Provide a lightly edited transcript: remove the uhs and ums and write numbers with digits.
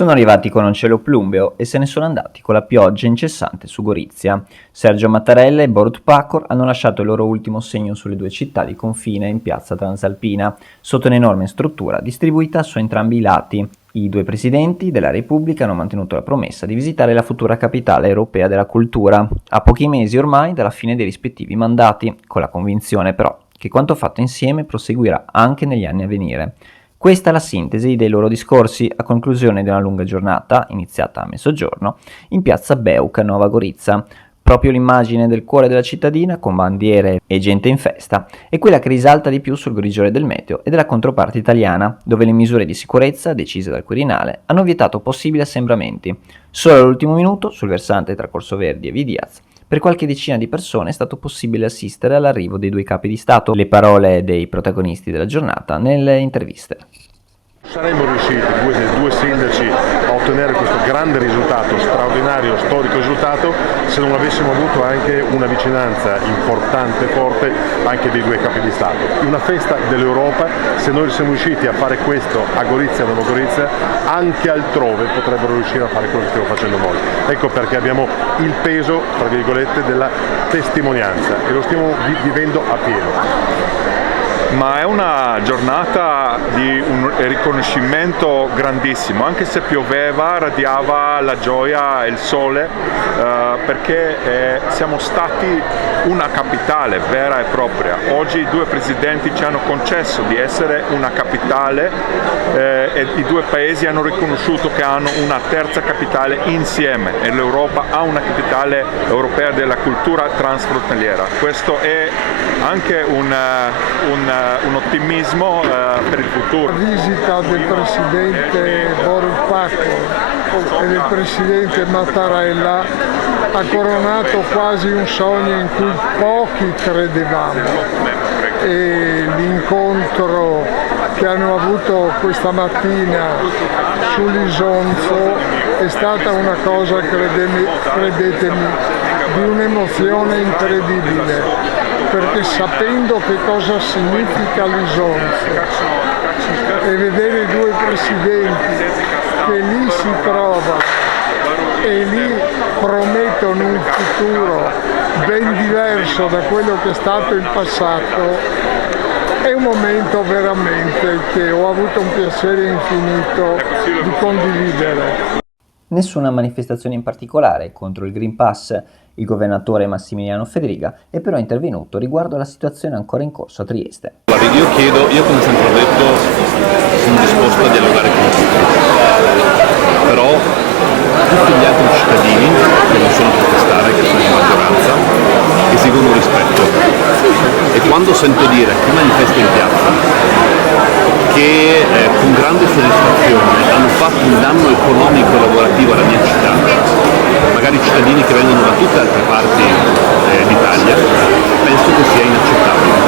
Sono arrivati con un cielo plumbeo e se ne sono andati con la pioggia incessante su Gorizia. Sergio Mattarella e Borut Pahor hanno lasciato il loro ultimo segno sulle due città di confine in piazza Transalpina, sotto un'enorme struttura distribuita su entrambi i lati. I due presidenti della Repubblica hanno mantenuto la promessa di visitare la futura capitale europea della cultura, a pochi mesi ormai dalla fine dei rispettivi mandati, con la convinzione però che quanto fatto insieme proseguirà anche negli anni a venire. Questa è la sintesi dei loro discorsi a conclusione di una lunga giornata, iniziata a mezzogiorno, in piazza Beuc a Nova Gorica. Proprio l'immagine del cuore della cittadina, con bandiere e gente in festa, è quella che risalta di più sul grigiore del meteo e della controparte italiana, dove le misure di sicurezza, decise dal Quirinale, hanno vietato possibili assembramenti. Solo all'ultimo minuto, sul versante tra Corso Verdi e Via Diaz, per qualche decina di persone è stato possibile assistere all'arrivo dei due capi di Stato, le parole dei protagonisti della giornata nelle interviste. Saremmo riusciti, due sindaci, a ottenere questo grande risultato, straordinario, storico risultato, se non avessimo avuto anche una vicinanza importante, forte, anche dei due capi di Stato. Una festa dell'Europa, se noi siamo riusciti a fare questo a Gorizia, a Nova Gorica, anche altrove potrebbero riuscire a fare quello che stiamo facendo noi. Ecco perché abbiamo il peso, tra virgolette, della testimonianza e lo stiamo vivendo a pieno. Ma è una giornata di un riconoscimento grandissimo, anche se pioveva, radiava la gioia e il sole, perché siamo stati una capitale vera e propria. Oggi i due presidenti ci hanno concesso di essere una capitale e i due paesi hanno riconosciuto che hanno una terza capitale insieme e l'Europa ha una capitale europea della cultura transfrontaliera. Questo è anche un ottimismo per il futuro. La visita del presidente Borut Pahor e del presidente Mattarella ha coronato quasi un sogno in cui pochi credevamo e l'incontro che hanno avuto questa mattina sull'Isonzo è stata una cosa, credetemi, di un'emozione incredibile, perché sapendo che cosa significa l'Isonzo e vedere i due presidenti che lì si trovano e lì promettono un futuro ben diverso da quello che è stato il passato, è un momento veramente che ho avuto un piacere infinito di condividere. Nessuna manifestazione in particolare contro il Green Pass. Il governatore Massimiliano Fedriga è però intervenuto riguardo alla situazione ancora in corso a Trieste. Io come sempre ho detto, sono disposto a dialogare con tutti, però tutti gli altri cittadini che non sono a protestare, che sono in maggioranza, esigono rispetto. E quando sento dire chi manifesta in piazza che con grande soddisfazione hanno fatto un danno economico e lavorativo alla mia città, magari cittadini che vengono da tutte le altre parti d'Italia, penso che sia inaccettabile.